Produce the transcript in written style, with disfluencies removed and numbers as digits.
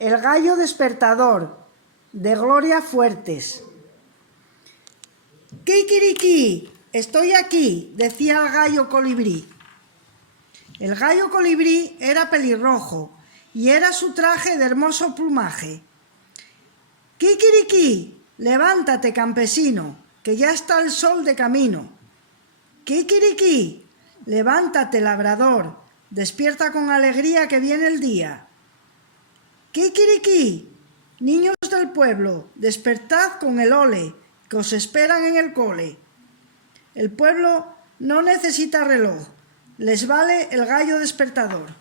El gallo despertador, de Gloria Fuertes. «¡Kikiriki! Estoy aquí», decía el gallo colibrí. El gallo colibrí era pelirrojo y era su traje de hermoso plumaje. «¡Kikiriki! Levántate, campesino, que ya está el sol de camino». «¡Kikiriki! Levántate, labrador, despierta con alegría que viene el día». «¡Kikiriki! Niños del pueblo, despertad con el ole, que os esperan en el cole». El pueblo no necesita reloj, les vale el gallo despertador.